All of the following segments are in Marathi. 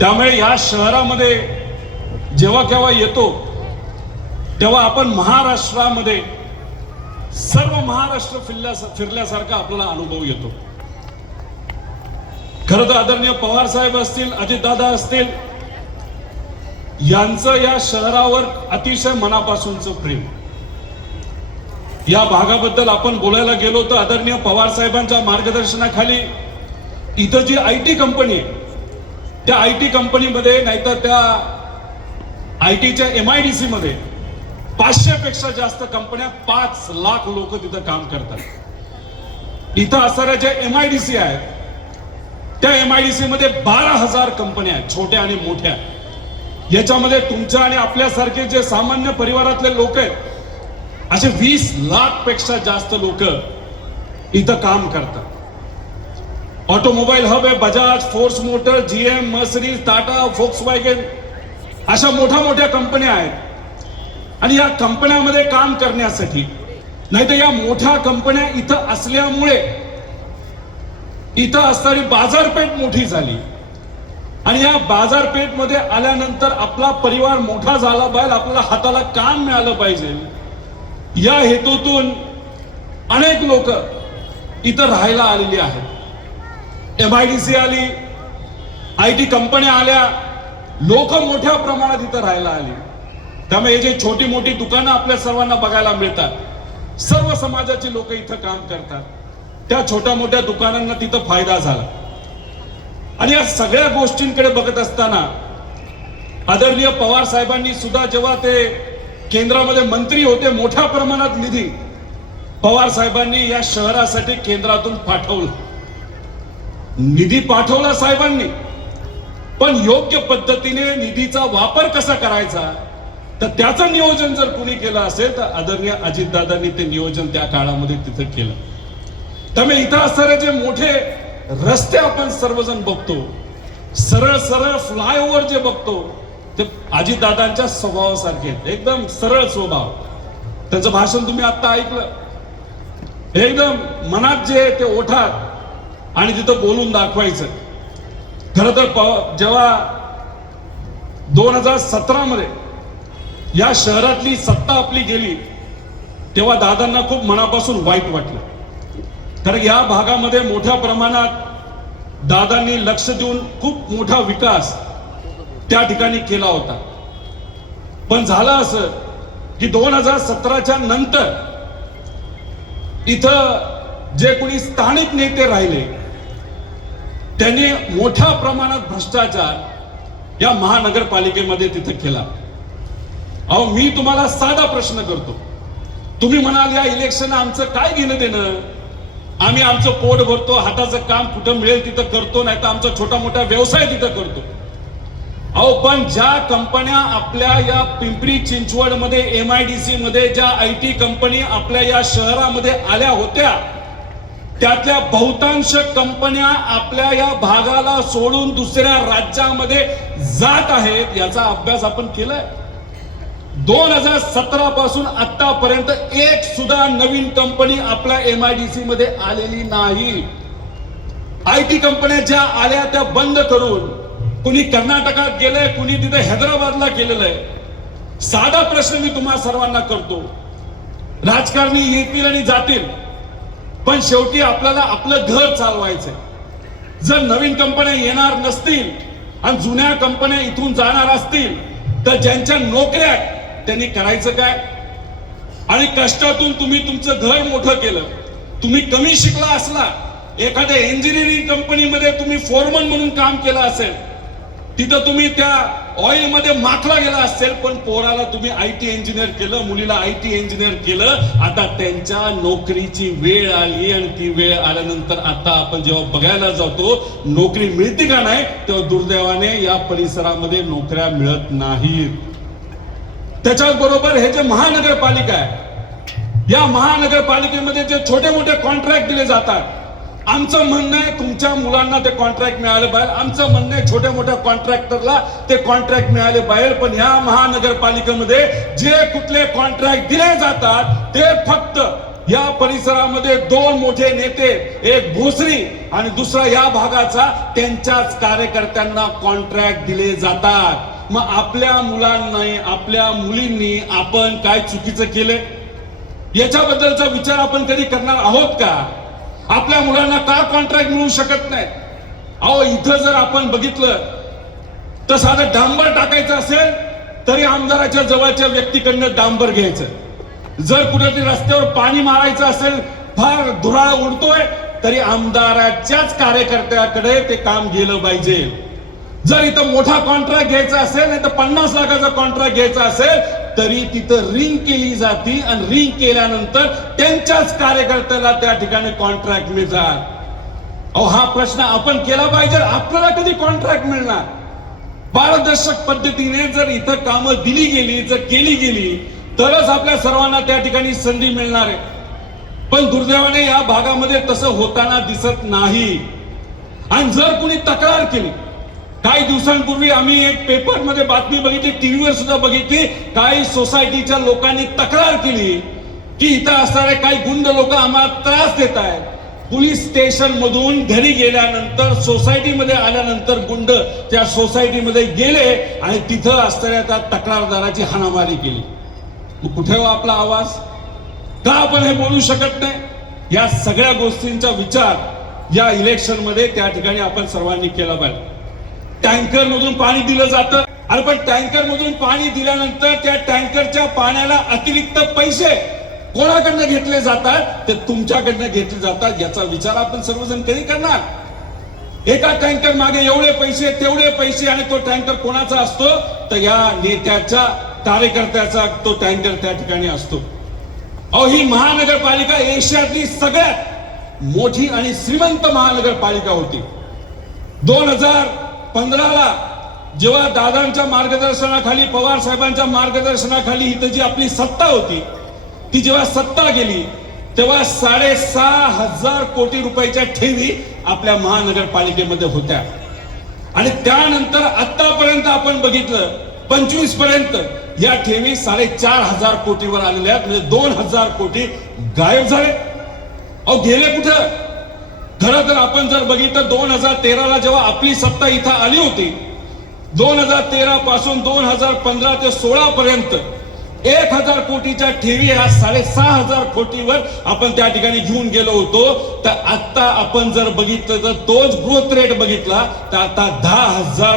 त्यामुळे या शहरामध्ये जेव्हा केव्हा येतो तेव्हा आपण महाराष्ट्रामध्ये सर्व महाराष्ट्र फिरल्यासारखा आपल्याला अनुभव येतो. खरं तर आदरणीय पवार साहेब असतील, अजितदादा असतील, यांचं या शहरावर अतिशय मनापासूनचं प्रेम. या भागाबद्दल आपण बोलायला गेलो तर आदरणीय पवार साहेबांच्या मार्गदर्शनाखाली इथं जी IT कंपनी आहे, त्या IT कंपनीमध्ये नाहीतर त्या ITच्या MIDC मध्ये 500 पेक्षा जास्त कंपन्या, 5 लाख लोक तिथं काम करतात. इथं असणाऱ्या ज्या MIDC आहेत त्या MIDC मध्ये 12,000 कंपन्या आहेत, छोट्या आणि मोठ्या. याच्यामध्ये तुमच्या आणि आपल्यासारखे जे सामान्य परिवारातले लोक आहेत असे 20 लाख पेक्षा जास्त लोक इथं काम करतात. ऑटोमोबाईल हब आहे, Bajaj, force motor, GM, Mercedes, Tata, Volkswagen अशा मोठ्या कंपन्या आहेत. आणि या कंपन्यामध्ये काम करण्यासाठी नाही तर या मोठ्या कंपन्या इथं असल्यामुळे इथं असणारी बाजारपेठ मोठी झाली. आणि या बाजारपेठमध्ये आल्यानंतर आपला परिवार मोठा झाला पाहिजे, आपल्याला हाताला काम मिळालं पाहिजे, या हेतूतून अनेक लोक इथं राहायला आलेली आहेत. MIDC आली, IT कंपन्या आल्या, लोक मोठ्या प्रमाणात इथं राहायला आली. त्यामुळे हे जे छोटी मोठी दुकानं आपल्या सर्वांना बघायला मिळतात, सर्व समाजाची लोक इथं काम करतात. त्या छोट्या मोठ्या दुकानांना तिथं फायदा झाला. आणि या सगळ्या गोष्टींकडे बघत असताना आदरणीय पवार साहेबांनी सुद्धा जेव्हा ते केंद्रामध्ये मंत्री होते, मोठ्या प्रमाणात निधी पवार साहेबांनी या शहरासाठी केंद्रातून पाठवला. निधी पाठवला साहेबांनी, पण योग्य पद्धतीने निधीचा वापर कसा करायचा तर त्याचं नियोजन जर कुणी केलं असेल तर आदरणीय अजितदादांनी ते नियोजन त्या काळामध्ये तिथं केलं. त्यामुळे इथं असणारे जे मोठे रस्ते आपण सर्वजण बघतो, सरळ फ्लायओव्हर जे बघतो ते अजितदादांच्या स्वभावासारखे आहेत. एकदम सरळ स्वभाव. त्यांचं भाषण तुम्ही आता ऐकलं, एकदम मनात जे ते ओठात आणि तिथं बोलून दाखवायचं. खरं तर जेव्हा 2017 मध्ये या शहरातली सत्ता आपली गेली तेव्हा दादांना खूप मनापासून वाईट वाटलं. कारण या भागामध्ये मोठ्या प्रमाणात दादांनी लक्ष देऊन खूप मोठा विकास त्या ठिकाणी केला होता. पण झालं असं की 2017च्या नंतर इथं जे कोणी स्थानिक नेते राहिले त्यांनी मोठ्या प्रमाणात भ्रष्टाचार या महानगरपालिकेमध्ये तिथे केला. अहो, मी तुम्हाला साधा प्रश्न करतो. तुम्ही म्हणाल या इलेक्शन आमचं काय घेणं देणं, आम्ही आमचं पोट भरतो, हाताचं काम कुठं मिळेल तिथं करतो, नाही तर आमचा छोटा मोठा व्यवसाय तिथं करतो. अहो, पण ज्या कंपन्या आपल्या या पिंपरी चिंचवड मध्ये MIDC मध्ये ज्या IT कंपनी आपल्या या शहरामध्ये आल्या होत्या त्यातल्या बहुतांश कंपन्या आपल्या या भागाला सोडून दुसऱ्या राज्यामध्ये जात आहेत, याचा अभ्यास आपण केलाय. 2017 पासून आतापर्यंत एक सुद्धा नवीन कंपनी आपल्या MIDC मध्ये आलेली नाही. IT कंपन्या ज्या आल्या त्या बंद करून कुणी कर्नाटकात गेलंय, कुणी तिथे हैदराबादला केलेलं आहे. साधा प्रश्न मी तुम्हा सर्वांना करतो. राजकारणी येतील आणि जातील, पण शेवटी आपल्याला आपलं घर चालवायचंय. जर नवीन कंपन्या येणार नसतील आणि जुन्या कंपन्या इथून जाणार असतील तर ज्यांच्या नोकऱ्या त्यांनी करायचं काय. आणि कष्टातून तुम्ही तुमचं घर मोठं केलं, तुम्ही कमी शिकला असला, एखाद्या इंजिनिअरिंग कंपनीमध्ये तुम्ही फोरमन म्हणून काम केलं असेल, तिथं तुम्ही त्या ऑइल मध्ये माखला गेला असेल, पण पोराला तुम्ही IT इंजिनियर केलं, मुलीला IT इंजिनियर केलं. आता त्यांच्या नोकरीची वेळ आली आणि ती वेळ आल्यानंतर आता आपण जेव्हा बघायला जातो नोकरी मिळते का नाही, तेव्हा दुर्दैवाने या परिसरामध्ये नोकऱ्या मिळत नाहीत. त्याच्याबरोबर हे जे महानगरपालिका आहे, या महानगरपालिकेमध्ये जे छोटे मोठे कॉन्ट्रॅक्ट दिले जातात, आमचं म्हणणं आहे तुमच्या मुलांना ते कॉन्ट्रॅक्ट मिळाले पाहिजे, आमचं म्हणणं आहे छोट्या मोठ्या कॉन्ट्रॅक्टरला ते कॉन्ट्रॅक्ट मिळाले पाहिजे. पण या महानगरपालिकेमध्ये जे कुठले कॉन्ट्रॅक्ट दिले जातात ते फक्त या परिसरामध्ये दोन मोठे नेते, एक भोसरी आणि दुसरा या भागाचा, त्यांच्याच कार्यकर्त्यांना कॉन्ट्रॅक्ट दिले जातात। मग आपल्या मुलांनी, आपल्या मुलींनी आपण काय चुकीचं केलं याच्याबद्दलचा विचार आपण कधी करणार आहोत का? आपल्या मुलांना का कॉन्ट्रॅक्ट मिळू शकत नाही? अहो, इथं जर आपण बघितलं तर साधं डांबर टाकायचं असेल तरी आमदाराच्या जवळच्या व्यक्तीकडनं डांबर घ्यायचं। जर कुठेतरी रस्त्यावर पाणी मारायचं असेल, फार धुराळ उडतोय, तरी आमदाराच्याच कार्यकर्त्याकडे ते काम गेलं पाहिजे। जर इथं मोठा कॉन्ट्रॅक्ट घ्यायचा असेल, नाही तर 50 लाखाचा कॉन्ट्रॅक्ट घ्यायचा असेल, तरी तिथं रिंग केली जाती आणि रिंग केल्यानंतर त्यांच्याच कार्यकर्त्याला त्या ठिकाणी कॉन्ट्रॅक्ट मिळतात। अहो, हा प्रश्न आपण केला पाहिजे। आपल्याला कधी कॉन्ट्रॅक्ट मिळणार? पारदर्शक पद्धतीने जर इथं कामं दिली गेली, जर केली गेली, तरच आपल्या सर्वांना त्या ठिकाणी संधी मिळणार आहे। पण दुर्दैवाने या भागामध्ये तसं होताना दिसत नाही। आणि जर कुणी तक्रार केली, काही दिवसांपूर्वी आम्ही एक पेपरमध्ये बातमी बघितली, टीव्हीवर सुद्धा बघितली, काही सोसायटीच्या लोकांनी तक्रार केली की इथं असणारे काही गुंड लोक आम्हाला त्रास देत आहेत। पोलीस स्टेशन मधून घरी गेल्यानंतर, सोसायटीमध्ये आल्यानंतर गुंड त्या सोसायटीमध्ये गेले आणि तिथं असणाऱ्या त्या तक्रारदाराची हाणामारी केली। कुठे हो आपला आवाज? का आपण हे बोलू शकत नाही? या सगळ्या गोष्टींचा विचार या इलेक्शन मध्ये त्या ठिकाणी आपण सर्वांनी केला पाहिजे। टँकर मधून पाणी दिलं जातं, अरे पण टँकर मधून पाणी दिल्यानंतर त्या टँकरच्या पाण्याला अतिरिक्त पैसे कोणाकडनं घेतले जातात? ते तुमच्याकडनं घेतले जातात। याचा विचार आपण सर्वजण कधी करणार? एका टँकर मागे एवढे पैसे, तेवढे पैसे, आणि तो टँकर कोणाचा असतो? तर या नेत्याच्या, कार्यकर्त्याचा तो टँकर त्या ठिकाणी असतो। अहो, ही महानगरपालिका एशियातली सगळ्यात मोठी आणि श्रीमंत महानगरपालिका होती। 2015ला जेव्हा दादांच्या मार्गदर्शनाखाली, पवार साहेबांच्या मार्गदर्शनाखाली इथं जी आपली सत्ता होती, ती जेव्हा सत्ता गेली तेव्हा 6,500 कोटी रुपयाच्या ठेवी आपल्या महानगरपालिकेमध्ये होत्या। आणि त्यानंतर आतापर्यंत आपण बघितलं 25 पर्यंत या ठेवी 4,500 कोटीवर आलेल्या आहेत। म्हणजे 2,000 कोटी गायब झाले। अहो, गेले कुठं? खरं तर आपण जर बघितलं 2013ला जेव्हा आपली सत्ता इथं आली होती, 2013 पासून 2015 ते 16 पर्यंत 1,000 कोटीच्या ठेवी ह्या 6,500 कोटीवर आपण त्या ठिकाणी घेऊन गेलो होतो। तर आता आपण जर बघितलं तर तोच ग्रोथ रेट बघितला तर आता 10,000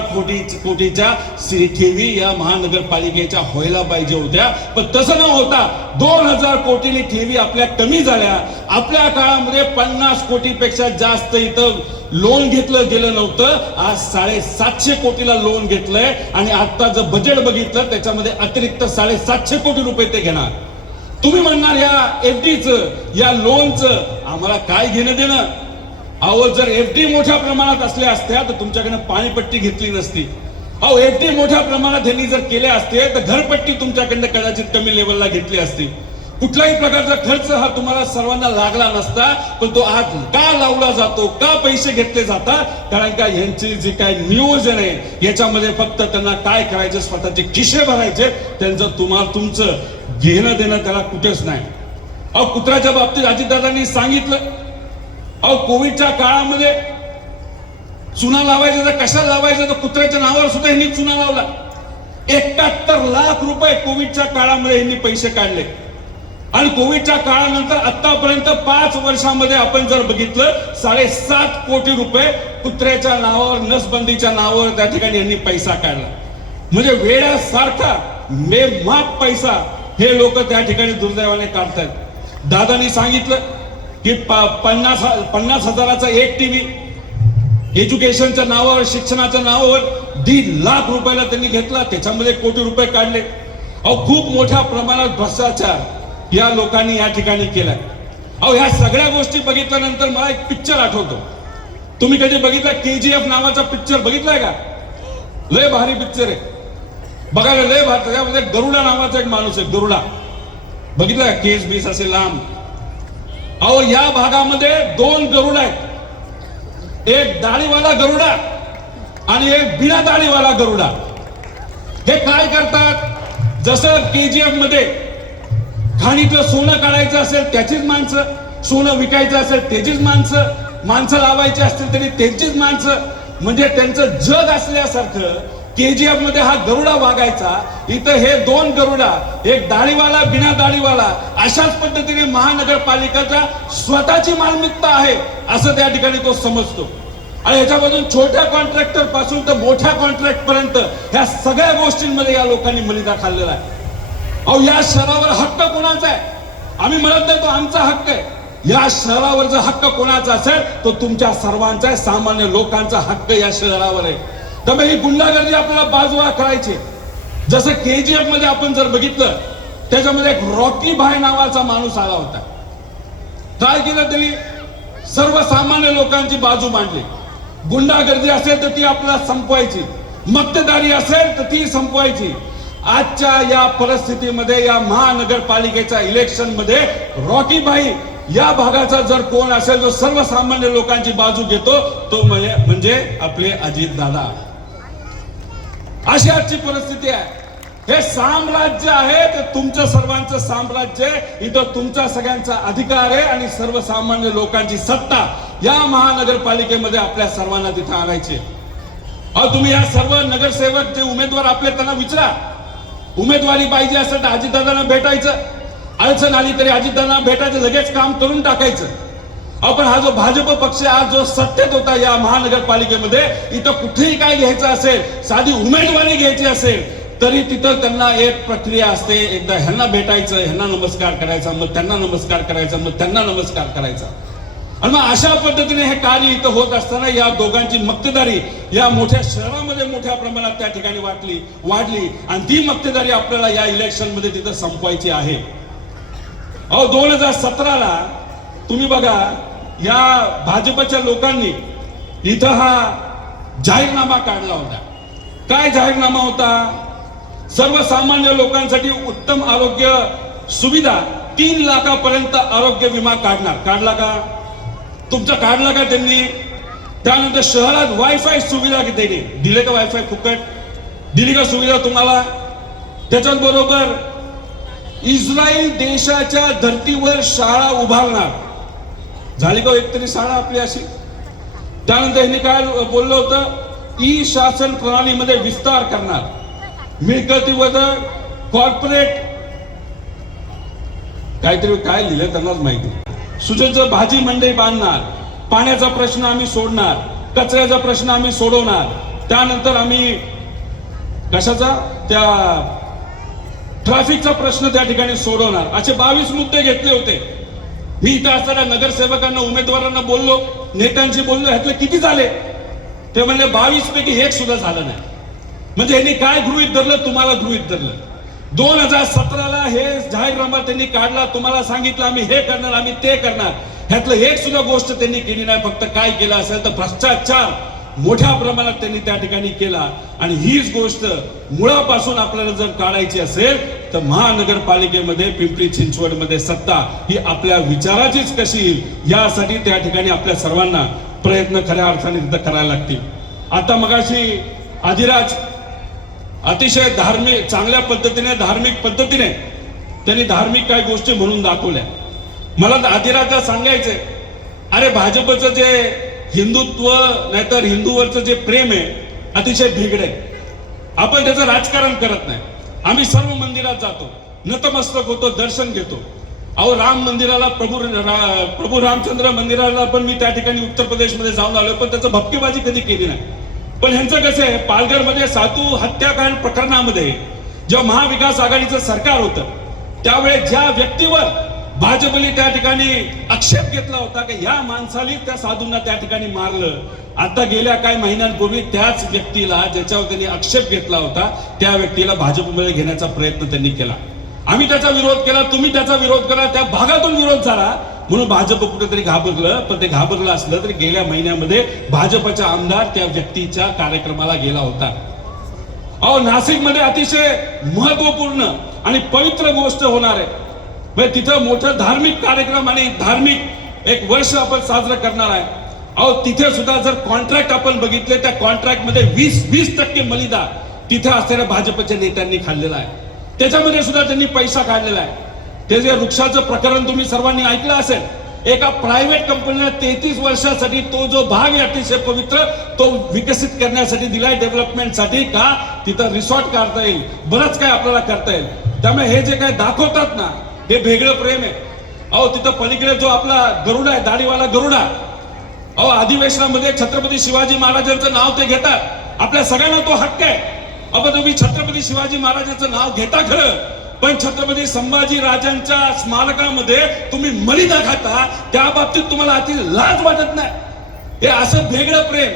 कोटीच्या ठेवी या महानगरपालिकेच्या व्हायला पाहिजे होत्या, पण तसं न होता 2,000 कोटीनी ठेवी आपल्या कमी झाल्या। आपल्या काळामध्ये 50 कोटीपेक्षा जास्त इथं लोन घेतलं गेलं नव्हतं। आज 750 कोटीला लोन घेतलंय आणि आता जर बजेट बघितलं त्याच्यामध्ये अतिरिक्त 750 कोटी रुपये ते घेणार। तुम्ही म्हणणार या एफडीचं, या लोनचं आम्हाला काय घेणं देणं? अहो, जर एफडी मोठ्या प्रमाणात असल्या असत्या तर तुमच्याकडे पाणीपट्टी घेतली नसती। अहो, एफडी मोठ्या प्रमाणात त्यांनी जर केले असते तर घरपट्टी तुमच्याकडनं कदाचित कमी लेवलला घेतली असती। कुठल्याही प्रकारचा खर्च हा तुम्हाला सर्वांना लागला नसता। पण तो आज का लावला जातो, का पैसे घेतले जातात? कारण का यांची जी काय नियोजन आहे याच्यामध्ये फक्त त्यांना काय करायचे, स्वतःचे खिशे भरायचे, त्यांचं तुमचं घेणं देणं त्याला कुठेच नाही। अहो, कुत्र्याच्या बाबतीत अजितदादांनी सांगितलं, अहो कोविडच्या काळामध्ये चुना लावायचा तर कशाला लावायचा, तर कुत्र्याच्या नावावर सुद्धा यांनी चुना लावला। 71 लाख रुपये कोविडच्या काळामध्ये यांनी पैसे काढले। आणि कोविडच्या काळानंतर आतापर्यंत 5 वर्षांमध्ये आपण जर बघितलं 7.5 कोटी रुपये कुत्र्याच्या नावावर, नसबंदीच्या नावावर त्या ठिकाणी यांनी पैसा काढला। म्हणजे वेळासारखा बेमाप पैसा हे लोक त्या ठिकाणी दुर्दैवाने काढतात। दादांनी सांगितलं की 50 हजाराचा एक टीव्ही, एज्युकेशनच्या नावावर, शिक्षणाच्या नावावर 1.5 लाख रुपयाला त्यांनी घेतला, त्याच्यामध्ये कोटी रुपये काढले। अहो, खूप मोठ्या प्रमाणात भ्रष्टाचार या लोकांनी या ठिकाणी केलाय। अहो, ह्या सगळ्या गोष्टी बघितल्यानंतर मला एक पिक्चर आठवतो। तुम्ही कधी बघितला KGF नावाचा पिक्चर बघितलाय का? लय भारी पिक्चर आहे, बघायला लय भारी। त्यामध्ये गरुडा नावाचा एक माणूस आहे, गरुडा बघितलाय? केस बीस असे लांब। अहो, या भागामध्ये 2 गरुड आहेत, एक दाढीवाला गरुडा आणि एक बिना दाढीवाला गरुडा। हे काय करतात? जसं KGF मध्ये खाणीतलं सोनं काढायचं असेल त्याचीच माणसं, सोनं विकायचं असेल त्याचीच माणसं लावायची असतील तरी त्यांचीच माणसं. म्हणजे त्यांचं जग असल्यासारखं. केजीएफ मध्ये हा गरुडा वागायचा, इथं हे दोन गरुडा, एक दाढीवाला बिना दाढीवाला, अशाच पद्धतीने महानगरपालिकेचा स्वतःची मालमत्ता आहे असं त्या ठिकाणी तो समजतो. आणि ह्याच्यामधून छोट्या कॉन्ट्रॅक्टर पासून तर मोठ्या कॉन्ट्रॅक्ट पर्यंत ह्या सगळ्या गोष्टींमध्ये या लोकांनी मलिदा खाल्लेला आहे. अहो, या शहरावर हक्क कोणाचा आहे? आम्ही म्हणत नाही तो आमचा हक्क आहे. या शहरावर जर हक्क कोणाचा असेल तो तुमच्या सर्वांचा आहे, सामान्य लोकांचा हक्क या शहरावर आहे. त्यामुळे ही गुंडागर्दी आपल्याला बाजूला करायची. जसं केजीएफ मध्ये आपण जर बघितलं, त्याच्यामध्ये एक रॉकी भाई नावाचा माणूस आला होता. काय केलं त्यांनी? सर्वसामान्य लोकांची बाजू मांडली. गुंडागर्दी असेल तर ती आपल्याला संपवायची, मक्तेदारी असेल तर ती संपवायची. आजच्या या परिस्थितीमध्ये, या महानगरपालिकेच्या इलेक्शन मध्ये रॉकी भाई या भागाचा जर कोण असेल जो सर्वसामान्य लोकांची बाजू घेतो तो म्हणजे आपले अजित दादा. अशी आजची परिस्थिती आहे. हे साम्राज्य आहे ते तुमचं सर्वांचं साम्राज्य आहे. इथं तुमचा सगळ्यांचा अधिकार आहे आणि सर्वसामान्य लोकांची सत्ता या महानगरपालिकेमध्ये आपल्या सर्वांना तिथं आणायची. अहो, तुम्ही या सर्व नगरसेवक जे उमेदवार आपले त्यांना विचारा, उमेदवारी पाहिजे असेल तर अजितदादांना भेटायचं, अडचण आली तरी अजितदादांना भेटायचं, लगेच काम करून टाकायचं. आपण हा जो भाजप पक्ष आज जो सत्तेत होता या महानगरपालिकेमध्ये, इथं कुठेही काय घ्यायचं असेल, साधी उमेदवारी घ्यायची असेल तरी तिथं त्यांना एक प्रक्रिया असते. एकदा ह्यांना भेटायचं, ह्यांना नमस्कार करायचा, मग त्यांना नमस्कार करायचा, मग त्यांना नमस्कार करायचा. आणि मग अशा पद्धतीने हे कार्य इथं होत असताना या दोघांची मक्तेदारी या मोठ्या शहरामध्ये मोठ्या प्रमाणात त्या ठिकाणी वाढली आणि ती मक्तेदारी आपल्याला या इलेक्शन मध्ये तिथं संपवायची आहे. अहो, 2017ला तुम्ही बघा, या भाजपच्या लोकांनी इथं हा जाहीरनामा काढला होता. काय जाहीरनामा होता? सर्वसामान्य लोकांसाठी उत्तम आरोग्य सुविधा, 3 लाखापर्यंत आरोग्य विमा काढणार. काढला का? तुमचा काढला का त्यांनी? त्यानंतर शहरात वायफाय सुविधा त्यांनी दिले का? वायफाय फुकट दिली का सुविधा तुम्हाला? त्याच्याच बरोबर इस्रायल देशाच्या धर्तीवर शाळा उभारणार. झाली का एकतरी शाळा आपली अशी? त्यानंतर यांनी काय बोललं होतं? ई शासन प्रणालीमध्ये विस्तार करणार, मिळकतीवर कॉर्पोरेट काहीतरी काय लिहिलं त्यांनाच माहिती. सुसज्ज भाजी मंडई बांधणार, पाण्याचा प्रश्न आम्ही सोडणार, कचऱ्याचा प्रश्न आम्ही सोडवणार, त्यानंतर आम्ही कशाचा त्या ट्रॅफिकचा प्रश्न त्या ठिकाणी सोडवणार. असे 22 मुद्दे घेतले होते. मी इथं असताना नगरसेवकांना, उमेदवारांना बोललो, नेत्यांशी बोललो, ह्यातले किती झाले? ते म्हणले 22 पैकी 1 सुद्धा झालं नाही. म्हणजे यांनी काय गृहीत धरलं? तुम्हाला गृहीत धरलं. 2017ला हे जाहीरनामा त्यांनी काढला, तुम्हाला सांगितलं आम्ही हे करणार, आम्ही ते करणार. ह्यातलं एक सुद्धा गोष्ट त्यांनी केली नाही. फक्त काय केलं असेल तर भ्रष्टाचार मोठ्या प्रमाणात त्यांनी त्या ठिकाणी केला. आणि हीच गोष्ट मुळापासून आपल्याला जर काढायची असेल तर महानगरपालिकेमध्ये, पिंपरी चिंचवडमध्ये सत्ता ही आपल्या विचाराचीच कशी येईल यासाठी त्या ठिकाणी आपल्या सर्वांना प्रयत्न खऱ्या अर्थाने तिथं करायला लागतील. आता मगाशी आदिराज अतिशय धार्मिक, चांगल्या पद्धतीने, धार्मिक पद्धतीने त्यांनी धार्मिक काही गोष्टी म्हणून दाखवल्या. मला आदिराजला सांगायचंय, अरे भाजपचं जे हिंदुत्व नाहीतर हिंदूवरचं जे प्रेम आहे अतिशय भेगड आहे. आपण त्याचं राजकारण करत नाही. आम्ही सर्व मंदिरात जातो, नतमस्तक होतो, दर्शन घेतो. अहो, राम मंदिराला, प्रभू रामचंद्र मंदिराला पण मी त्या ठिकाणी उत्तर प्रदेशमध्ये जाऊन आलो, पण त्याचं भपकेबाजी कधी केली नाही. पण ह्यांचं कसं आहे, पालघरमध्ये सातू हत्याकांड प्रकरणामध्ये जेव्हा महाविकास आघाडीचं सरकार होतं त्यावेळेस ज्या व्यक्तीवर भाजपने त्या ठिकाणी आक्षेप घेतला होता की या माणसाने त्या साधूंना त्या ठिकाणी मारलं, आता गेल्या काही महिन्यांपूर्वी त्याच व्यक्तीला, ज्याच्यावर त्यांनी आक्षेप घेतला होता, त्या व्यक्तीला भाजपमध्ये घेण्याचा प्रयत्न त्यांनी केला. आम्ही त्याचा विरोध केला, तुम्ही त्याचा विरोध केला, त्या भागातून विरोध झाला म्हणून भाजप कुठेतरी घाबरलं. पण ते घाबरलं असलं तरी गेल्या महिन्यामध्ये भाजपचा आमदार त्या व्यक्तीच्या कार्यक्रमाला गेला होता. अहो, नाशिकमध्ये अतिशय महत्वपूर्ण आणि पवित्र गोष्ट होणार आहे. तिथं मोठं धार्मिक कार्यक्रम आणि धार्मिक एक वर्ष आपण साजरं करणार आहे. अहो, तिथे सुद्धा जर कॉन्ट्रॅक्ट आपण बघितले, त्या कॉन्ट्रॅक्ट मध्ये 20% मलिदा तिथे असलेल्या भाजपच्या नेत्यांनी खाल्लेला आहे. त्याच्यामध्ये सुद्धा त्यांनी पैसा काढलेला आहे. ते जे वृक्षाचं प्रकरण तुम्ही सर्वांनी ऐकलं असेल, एका प्रायव्हेट कंपनीने 33 वर्षासाठी तो जो भाग आहे अतिशय पवित्र तो विकसित करण्यासाठी दिलाय, डेव्हलपमेंटसाठी. का? तिथं रिसॉर्ट काढता येईल, बरंच काय आपल्याला करता येईल. त्यामुळे हे जे काय दाखवतात ना, हे वेगळं प्रेम आहे. अहो तिथं पलीकडे जो आपला गरुडा आहे, दाढीवाला गरुडा, अहो अधिवेशनामध्ये छत्रपती शिवाजी महाराजांचं नाव ते घेतात. आपल्या सगळ्यांना तो हक्क आहे. अहो तुम्ही छत्रपती शिवाजी महाराजांचं नाव घेता खरं, पण छत्रपती संभाजी राजांच्या स्मारकामध्ये तुम्ही मलिदा खाता, त्या बाबतीत तुम्हाला अति लाज वाटत नाही. हे असं वेगळं प्रेम,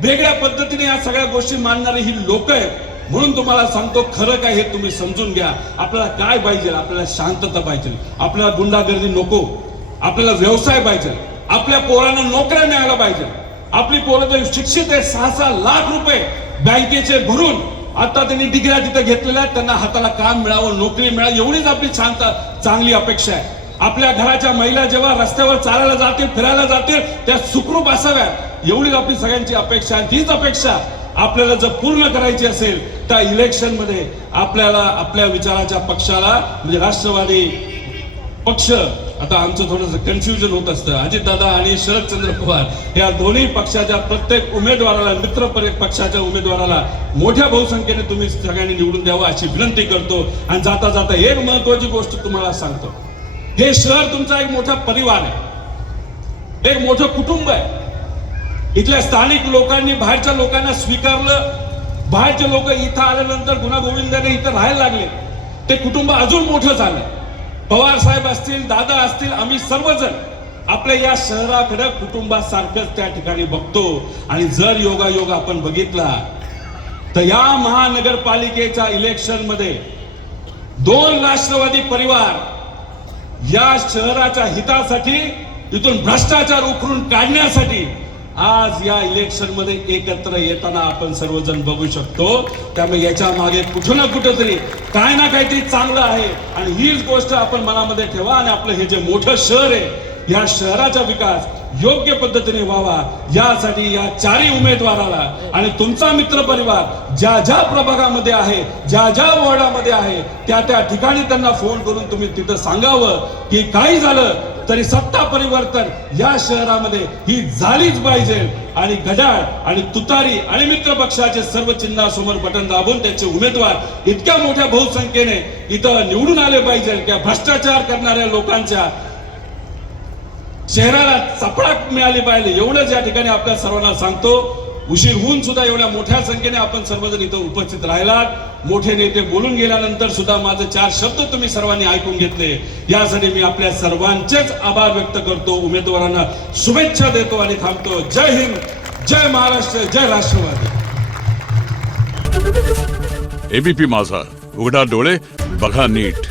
वेगळ्या पद्धतीने या सगळ्या गोष्टी मानणारी ही लोक आहेत. म्हणून तुम्हाला सांगतो, खरं काय हे तुम्ही समजून घ्या. आपल्याला काय पाहिजे? आपल्याला शांतता पाहिजे, आपल्याला गुंडागर्दी नको, आपल्याला व्यवसाय पाहिजे, आपल्या पोरांना नोकऱ्या मिळायला पाहिजे. आपली पोरं तर शिक्षित आहे, 6-6 लाख रुपये बँकेचे भरून आता त्यांनी डिग्र्या तिथे घेतलेल्या आहेत, त्यांना हाताला काम मिळावं, नोकरी मिळावी, एवढीच आपली चांगली अपेक्षा आहे. आपल्या घराच्या महिला जेव्हा रस्त्यावर चालायला जातील, फिरायला जातील, त्या सुखरूप असाव्या, एवढीच आपली सगळ्यांची अपेक्षा आहे. तीच अपेक्षा आपल्याला जर पूर्ण करायची असेल तर इलेक्शन मध्ये आपल्याला आपल्या विचाराच्या पक्षाला, म्हणजे राष्ट्रवादी पक्ष, आता आमचं थोडंसं कन्फ्युजन होत असतं, अजितदादा आणि शरदचंद्र पवार या दोन्ही पक्षाच्या प्रत्येक उमेदवाराला, मित्र पक्षाच्या उमेदवाराला मोठ्या बहुसंख्येने तुम्ही सगळ्यांनी निवडून द्यावं अशी विनंती करतो. आणि जाता जाता एक महत्वाची गोष्ट तुम्हाला सांगतो, हे शहर तुमचा एक मोठा परिवार आहे, एक मोठं कुटुंब आहे. इथल्या स्थानिक लोकांनी बाहेरच्या लोकांना स्वीकारलं, बाहेरचे लोक इथं आल्यानंतर गुण्यागोविंदाने इथं राहायला लागले, ते कुटुंब अजून मोठं झालं. पवार साहेब असतील, दादा असतील, आम्ही सर्वजण आपल्या या शहराकडे कुटुंबासारखंच त्या ठिकाणी बघतो. आणि जर योगायोग आपण बघितला तर या महानगरपालिकेच्या इलेक्शन मध्ये 2 राष्ट्रवादी परिवार या शहराच्या हितासाठी, इथून भ्रष्टाचार उखडून काढण्यासाठी आज या इलेक्शन मध्ये एकत्र येताना आपण सर्वजण बघू शकतो. त्यामुळे याच्या मागे कुठं ना कुठंतरी काय ना काहीतरी चांगलं आहे. आणि हीच गोष्ट आपण मनामध्ये ठेवा. आणि आपलं हे जे मोठं शहर आहे, या शहराचा विकास योग्य पद्धतीने व्हावा यासाठी या 4ही उमेदवाराला आणि तुमचा मित्र परिवार ज्या ज्या प्रभागामध्ये आहे, ज्या ज्या वॉर्डामध्ये आहे, त्या त्या ठिकाणी त्यांना फोन करून तुम्ही तिथं सांगावं की काही झालं तरी सत्ता परिवर्तन या शहरामध्ये ही झालीच पाहिजे. आणि घड्याळ आणि तुतारी आणि मित्र पक्षाचे सर्व चिन्हासमोर बटन दाबून त्याचे उमेदवार इतक्या मोठ्या बहुसंख्येने इथं निवडून आले पाहिजे की भ्रष्टाचार करणाऱ्या लोकांच्या शहराला चपळाक मिळाली पाहिजे. एवढंच या ठिकाणी आपल्या सर्वांना सांगतो. उशीर होऊन सुद्धा एवढ्या मोठ्या संख्येने आपण सर्वजण इथं उपस्थित राहिलात. मोठे नेते बोलून गेल्यानंतर सुद्धा माझे 4 शब्द तुम्ही सर्वांनी ऐकून घेतले, यासाठी मी आपल्या सर्वांचेच आभार व्यक्त करतो. उमेदवारांना शुभेच्छा देतो आणि थांबतो. जय हिंद, जय महाराष्ट्र, जय राष्ट्रवादी. एबीपी माझा, उघडा डोळे बघा नीट.